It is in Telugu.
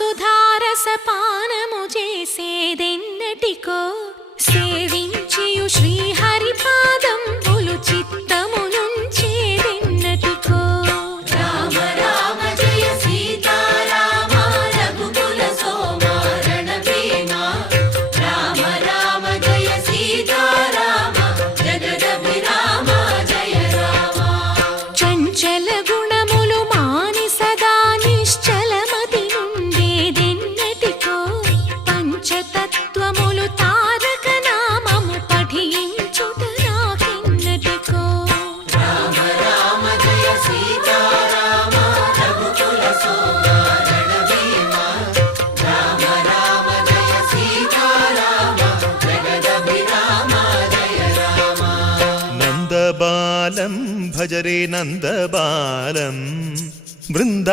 సుధారసపానము చేసేదెన్నటికో సేవించియు శ్రీహరిపాదం పులు చిత్తము నుంచేదెన్నటికో చంచల గుణ ബാലം ഭജരേ നന്ദബാലം വൃന്ദ